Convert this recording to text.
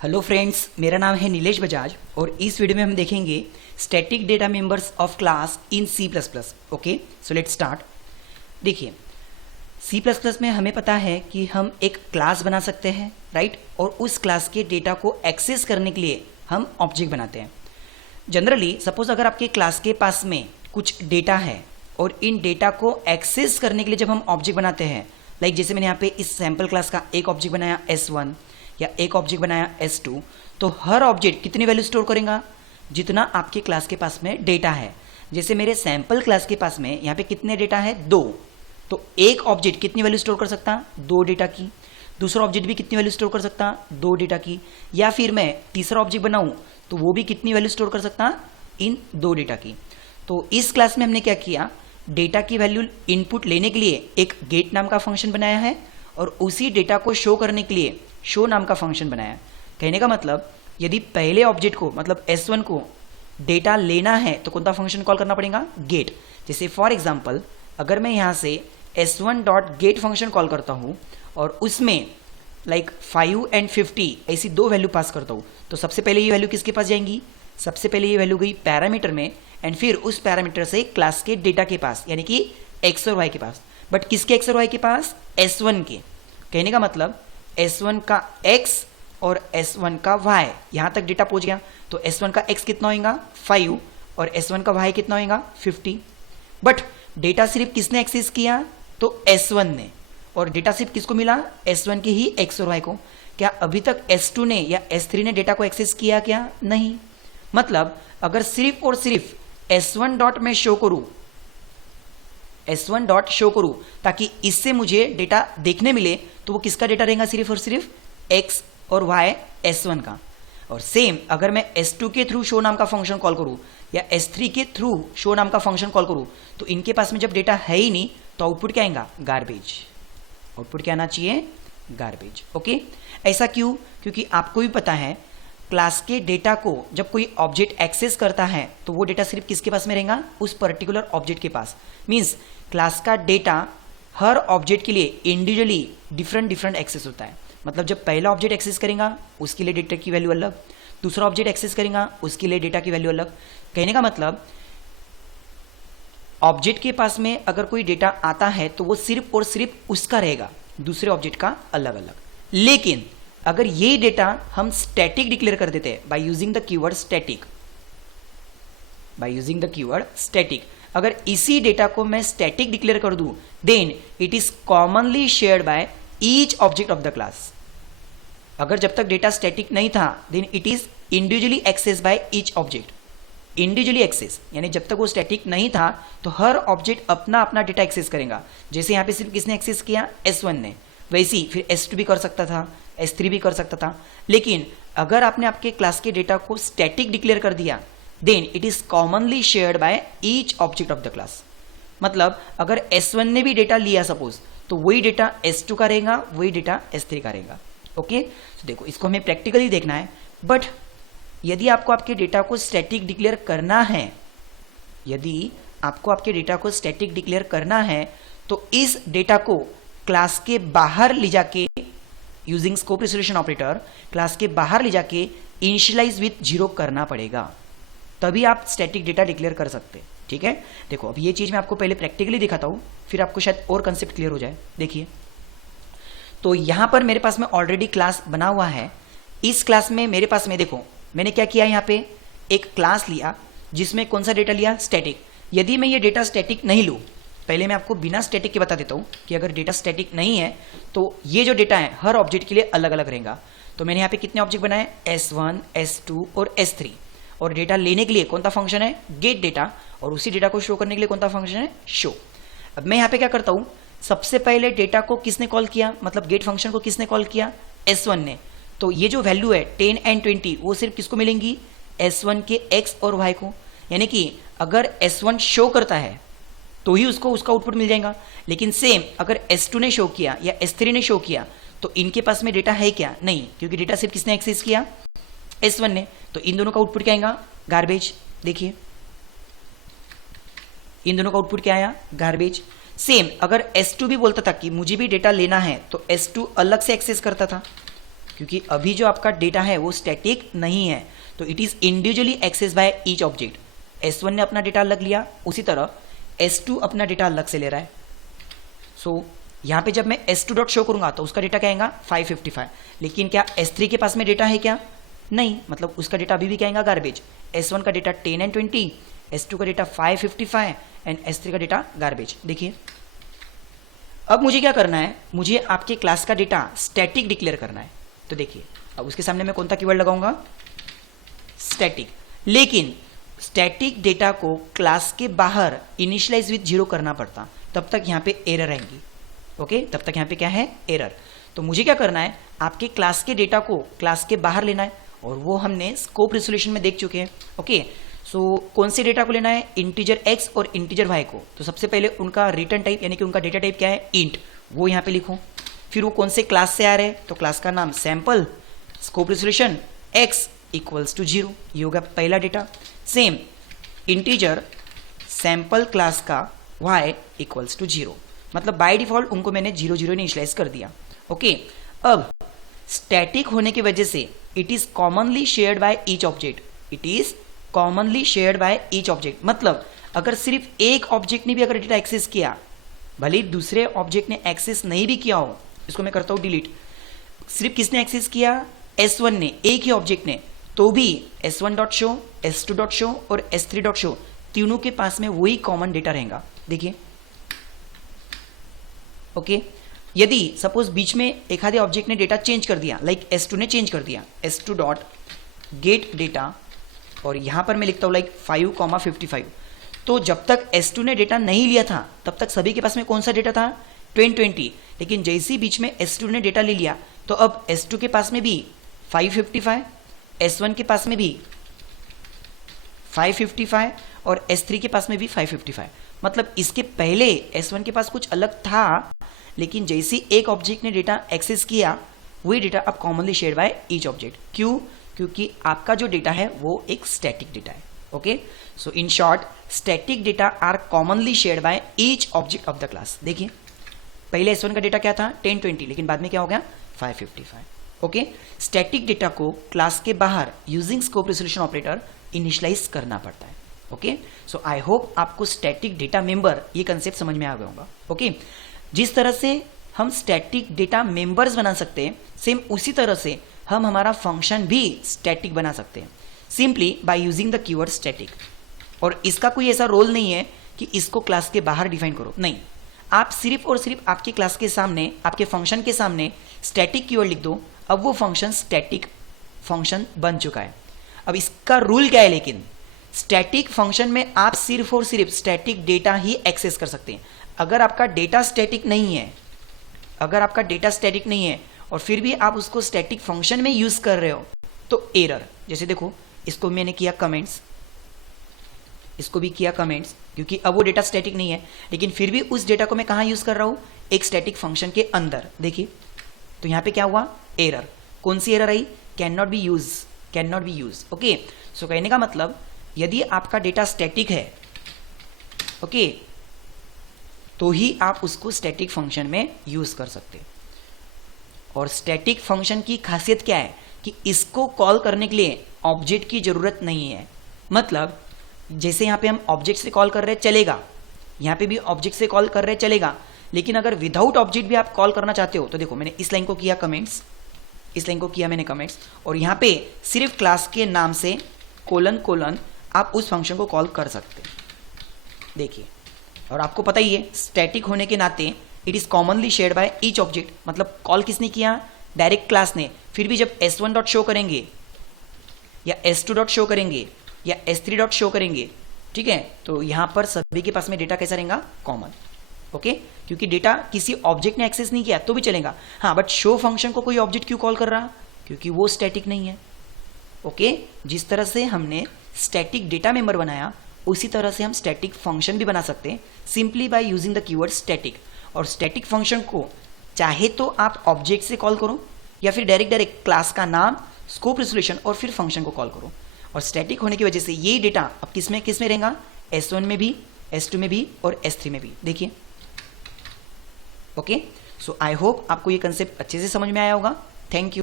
Hello friends, मेरा नाम है नीलेश बजाज और इस वीडियो में हम देखेंगे static data members of class in C plus plus. Okay, so let's start. देखिए, सी प्लस प्लस में हमें पता है कि हम एक क्लास बना सकते हैं, राइट, और उस क्लास के डेटा को एक्सेस करने के लिए हम ऑब्जेक्ट बनाते हैं। जनरली सपोज अगर आपके क्लास के पास में कुछ डेटा है और इन डेटा को एक्सेस करने के लिए जब हम ऑब्जेक्ट बनाते हैं, लाइक जैसे मैंने यहाँ पे इस सैम्पल क्लास का एक ऑब्जेक्ट बनाया S1 या एक ऑब्जेक्ट बनाया S2, तो हर ऑब्जेक्ट कितनी वैल्यू स्टोर करेगा? जितना आपके क्लास के पास में डेटा है। जैसे मेरे सैम्पल क्लास के पास में यहाँ पे कितने डेटा है? 2, तो एक ऑब्जेक्ट कितनी वैल्यू स्टोर कर सकता? 2 डेटा की। दूसरा ऑब्जेक्ट भी कितनी वैल्यू स्टोर कर सकता? 2 डेटा की। या फिर मैं तीसरा ऑब्जेक्ट बनाऊं तो वो भी कितनी वैल्यू स्टोर कर सकता? इन 2 डेटा की। तो इस क्लास में हमने क्या किया, डेटा की वैल्यू इनपुट लेने के लिए एक गेट नाम का फंक्शन बनाया है और उसी डेटा को शो करने के लिए शो नाम का फंक्शन बनाया। कहने का मतलब, यदि पहले ऑब्जेक्ट को मतलब S1 को डेटा लेना है तो कौन सा फंक्शन कॉल करना पड़ेगा? गेट। जैसे फॉर एग्जांपल, अगर मैं यहाँ से S1 dot gate function call करता हूँ और उसमें लाइक 5 एंड 50 ऐसी 2 वैल्यू पास करता हूँ, तो सबसे पहले ये वैल्यू किसके पास जाएंगी? सबसे पहले ये वैल्यू गई पैरामीटर में एंड फिर उस पैरामीटर से क्लास के डेटा के पास, यानी कि x और y के पास। बट किसके x और y के पास? S1 के। कहने का मतलब S1 का x और S1 का y, यहां तक डेटा पहुंच गया। तो S1 का x कितना होगा? 5 और S1 का y कितना होगा? 50। बट डेटा सिर्फ किसने एक्सेस किया? तो S1 ने। और डेटा सिर्फ किसको मिला? S1 के ही x और y को। क्या अभी तक S2 ने या S3 ने डेटा को एक्सेस किया? क्या नहीं। मतलब अगर सिर्फ और सिर्फ S1 डॉट में शो करूं, S1 डॉट शो करूं ताकि इससे मुझे डेटा देखने मिले, तो वो किसका डेटा रहेगा? सिर्फ और सिर्फ x और y S1 का। और सेम अगर मैं S2 के थ्रू शो नाम का फंक्शन कॉल करूं या S3 के थ्रू शो नाम का फंक्शन कॉल करूं, तो इनके पास में जब डेटा है ही नहीं तो आउटपुट क्या आएगा? गार्बेज। आउटपुट क्या आना चाहिए? गार्बेज। ओके, ऐसा क्यों? क्योंकि आपको भी पता है क्लास के डेटा को जब कोई ऑब्जेक्ट एक्सेस करता है तो वो डेटा सिर्फ किसके पास में रहेगा? उस पर्टिकुलर ऑब्जेक्ट के पास। मींस क्लास का डेटा हर ऑब्जेक्ट के लिए इंडिविजुअली डिफरेंट एक्सेस होता है। मतलब जब पहला ऑब्जेक्ट एक्सेस करेगा उसके लिए डेटा की वैल्यू अलग, दूसरा ऑब्जेक्ट एक्सेस करेगा उसके लिए डेटा की वैल्यू अलग। कहने का मतलब ऑब्जेक्ट के पास में अगर कोई डेटा आता है तो वो सिर्फ और सिर्फ उसका रहेगा, दूसरे ऑब्जेक्ट का अलग अलग। लेकिन अगर ये डेटा हम स्टैटिक डिक्लेयर कर देते हैं by using the keyword static, अगर इसी डेटा को मैं स्टैटिक डिक्लेयर कर दूं, then it is commonly shared by each object of the class. अगर जब तक डेटा स्टैटिक नहीं था, then it is individually access by each object. Individually access यानी जब तक वो स्टैटिक नहीं था तो हर ऑब्जेक्ट अपना अपना डेटा एक्सेस करेगा। जैसे यहाँ पे सिर्फ किसने एक्सेस किया? S1 ने। वैसे ही फिर S2 भी कर सकता था, S3 भी कर सकता था। लेकिन अगर आपने आपके क्लास के डेटा को स्टैटिक डिक्लेयर कर दिया, then it is commonly shared by each object of the class. मतलब अगर S1 ने भी डेटा लिया सपोज, तो वही डेटा S2 का रहेगा, वही डेटा S3 का रहेगा। ओके, तो देखो इसको हमें प्रैक्टिकली देखना है। बट यदि आपको आपके डेटा को स्टैटिक डिक्लेयर करना है, तो इस डेटा को क्लास के बाहर ले जाके using scope resolution operator class के बाहर ले जाके इनिशियलाइज विथ 0 करना पड़ेगा, तभी आप स्टैटिक डेटा डिक्लेयर कर सकते हैं। ठीक है, देखो अब ये चीज मैं आपको पहले प्रैक्टिकली दिखाता हूं, फिर आपको शायद और कंसेप्ट क्लियर हो जाए। देखिए, तो यहां पर मेरे पास में ऑलरेडी क्लास बना हुआ है। इस क्लास में मेरे पास में देखो मैंने क्या किया, यहाँ पे एक क्लास लिया जिसमें कौन सा डेटा लिया? स्टैटिक। यदि मैं ये डेटा स्टैटिक नहीं लूँ, पहले मैं आपको बिना स्टैटिक के बता देता हूँ कि अगर डेटा स्टैटिक नहीं है तो ये जो डेटा है हर ऑब्जेक्ट के लिए अलग अलग रहेगा। तो मैंने यहाँ पे कितने ऑब्जेक्ट बनाए? S1, S2 और S3। और डेटा लेने के लिए कौन सा फंक्शन है? Gate data. और उसी डेटा को शो करने के लिए कौन सा फंक्शन है? शो। अब मैं यहाँ पे क्या करता हूँ, सबसे पहले डेटा को किसने कॉल किया, मतलब गेट फंक्शन को किसने कॉल किया? S1 ने। तो ये जो वैल्यू है 10 एंड 20 वो सिर्फ किसको मिलेंगी? S1 के x और y को। यानी कि अगर S1 शो करता है तो ही उसको उसका आउटपुट मिल जाएगा। लेकिन सेम अगर S2 ने शो किया या S3 ने शो किया तो इनके पास में डेटा है क्या? नहीं, क्योंकि डेटा सिर्फ किसने एक्सेस किया? S1 ने। तो इन दोनों का आउटपुट क्या आएगा? गार्बेज। देखिए इन दोनों का आउटपुट क्या आया? गार्बेज। सेम अगर S2 भी बोलता था कि मुझे भी डेटा लेना है तो S2 अलग से एक्सेस करता था, क्योंकि अभी जो आपका डेटा है वो स्टैटिक नहीं है, तो it is individually access by each object. S1 ने अपना डेटा अलग लिया, उसी तरह S2 अपना डेटा अलग से ले रहा है। सो यहाँ पे जब मैं S2 डॉट शो करूंगा तो उसका डेटा क्या आएगा 555, लेकिन क्या S3 के पास में डेटा है क्या? नहीं, मतलब उसका डेटा अभी भी क्या आएगा गार्बेज। S1 का डेटा 10 एंड 20, S2 का डेटा 555 एंड S3 का डेटा गार्बेज। देखिए अब मुझे क्या करना है, मुझे आपके क्लास का डेटा स्टैटिक डिक्लेयर करना है। तो देखिए अब उसके सामने मैं कौन सा कीवर्ड लगाऊंगा, स्टैटिक। लेकिन स्टैटिक डेटा को क्लास के बाहर इनिशियलाइज विथ 0 करना पड़ता, तब तक यहाँ पे एरर आएंगी। ओके, तब तक यहाँ पे क्या है, एरर। तो मुझे क्या करना है, आपके क्लास के डेटा को क्लास के बाहर लेना है, और वो हमने स्कोप रिजोल्यूशन में देख चुके हैं। ओके, सो कौन से डेटा को लेना है, इंटीजर x और इंटीजर y को। तो सबसे पहले उनका रिटर्न टाइप यानी कि उनका डेटा टाइप क्या है, इंट, वो यहाँ पे लिखो। फिर वो कौन से क्लास से आ रहे हैं, तो क्लास का नाम sample, scope resolution x equals to 0, ये होगा पहला data. Same integer sample class का y इक्वल्स टू 0, मतलब बाय डिफॉल्ट उनको मैंने 0 0 इनिशियलाइज कर दिया। ओके, अब स्टैटिक होने की वजह से it is commonly shared by each object, it is commonly shared by each object. मतलब अगर सिर्फ एक ऑब्जेक्ट ने भी अगर डेटा एक्सेस किया, भले ही दूसरे ऑब्जेक्ट ने एक्सेस नहीं भी किया हो, इसको मैं करता हूं डिलीट, सिर्फ किसने एक्सेस किया, S1 ने, एक ही ऑब्जेक्ट ने, तो भी S1 dot show, S2 dot show और S3 डॉट शो, तीनों के पास में वही कॉमन डेटा रहेगा। देखिए ओके, यदि सपोज बीच में एक आधे ऑब्जेक्ट ने डेटा चेंज कर दिया, लाइक S2 ने चेंज कर दिया, S2 डॉट गेट डेटा, और यहां पर मैं लिखता हूं लाइक 5,55, तो जब तक S2 ने डेटा नहीं लिया था तब तक सभी के पास में कौन सा डेटा था, 2020। लेकिन जैसे ही बीच में S2 ने डेटा ले लिया तो अब S2 के पास में भी 555, S1 के पास में भी 555 और S3 के पास में भी 555। मतलब इसके पहले S1 के पास कुछ अलग था, लेकिन जैसे एक ऑब्जेक्ट ने डेटा एक्सेस किया, वही डेटा अब commonly share by each object. क्यों? क्योंकि आपका जो डेटा है वो एक स्टैटिक डेटा है। Okay, so in short static data are commonly shared by each object of the class. देखिए पहले S1 का डेटा क्या था 1020, लेकिन बाद में क्या हो गया 555। ओके, स्टैटिक डेटा को क्लास के बाहर using scope resolution operator initialize करना पड़ता है। ओके, सो आई होप आपको स्टैटिक डेटा मेंबर ये कंसेप्ट समझ में आ गया होगा। ओके, जिस तरह से हम स्टैटिक डेटा मेंबर्स बना सकते हैं, सेम उसी तरह से हम हमारा फंक्शन भी स्टैटिक बना सकते हैं, simply by using the keyword static. और इसका कोई ऐसा रोल नहीं है कि इसको क्लास के बाहर डिफाइन करो, नहीं, आप सिर्फ और सिर्फ आपके क्लास के सामने, आपके फंक्शन के सामने स्टैटिक कीवर्ड लिख दो, अब वो फंक्शन स्टैटिक फंक्शन बन चुका है। अब इसका रूल क्या है, लेकिन स्टैटिक फंक्शन में आप सिर्फ और सिर्फ स्टैटिक डेटा ही एक्सेस कर सकते हैं। अगर आपका डेटा स्टैटिक नहीं है, अगर आपका डेटा स्टैटिक नहीं है और फिर भी आप उसको स्टैटिक फंक्शन में यूज कर रहे हो तो एरर। जैसे देखो इसको मैंने किया कमेंट्स, इसको भी किया कमेंट्स, क्योंकि अब वो डेटा स्टैटिक नहीं है, लेकिन फिर भी उस डेटा को मैं कहां यूज कर रहा हूं, एक स्टैटिक फंक्शन के अंदर। देखिए तो यहां पे क्या हुआ, एरर। कौन सी एरर आई, can not be use, can not be use. Okay, so कहने का मतलब यदि आपका डेटा स्टैटिक है, ओके, तो ही आप उसको स्टैटिक फंक्शन में यूज कर सकते हैं। और स्टैटिक फंक्शन की खासियत क्या है कि इसको कॉल करने के लिए ऑब्जेक्ट की जरूरत नहीं है। मतलब जैसे यहां पे हम ऑब्जेक्ट से कॉल कर रहे हैं चलेगा, यहां पे भी ऑब्जेक्ट से कॉल कर रहे हैं चलेगा, लेकिन अगर विदाउट ऑब्जेक्ट भी आप कॉल करना चाहते हो तो देखो मैंने इस लाइन को किया कमेंट्स, इस लाइन को किया मैंने कमेंट्स, और यहां पे सिर्फ क्लास के नाम से कोलन कोलन आप उस फंक्शन को कॉल कर सकते हैं। देखिए, और आपको पता ही है स्टैटिक होने के नाते it is commonly shared by each object. मतलब कॉल किसने किया, डायरेक्ट क्लास ने, फिर भी जब S1 डॉट शो करेंगे या S2 डॉट शो करेंगे या S3 डॉट शो करेंगे, ठीक है, तो यहां पर सभी के पास में डेटा कैसा रहेगा, कॉमन। ओके, क्योंकि डेटा किसी ऑब्जेक्ट ने एक्सेस नहीं किया तो भी चलेगा, हाँ, बट शो फंक्शन को कोई ऑब्जेक्ट क्यों कॉल कर रहा, क्योंकि वो स्टैटिक नहीं है। ओके, जिस तरह से हमने स्टैटिक डेटा मेंबर बनाया, उसी तरह से हम स्टैटिक फंक्शन भी बना सकते हैं simply by using the keyword static. और स्टैटिक फंक्शन को चाहे तो आप ऑब्जेक्ट से कॉल करो या फिर डायरेक्ट क्लास का नाम, स्कोप रिजोल्यूशन और फिर फंक्शन को कॉल करो। और स्टैटिक होने की वजह से ये डेटा अब किस में रहेगा, S1 में भी, S2 में भी और S3 में भी। देखिए, ओके, सो आई होप आपको ये कंसेप्ट अच्छे से समझ में आया होगा। Thank you.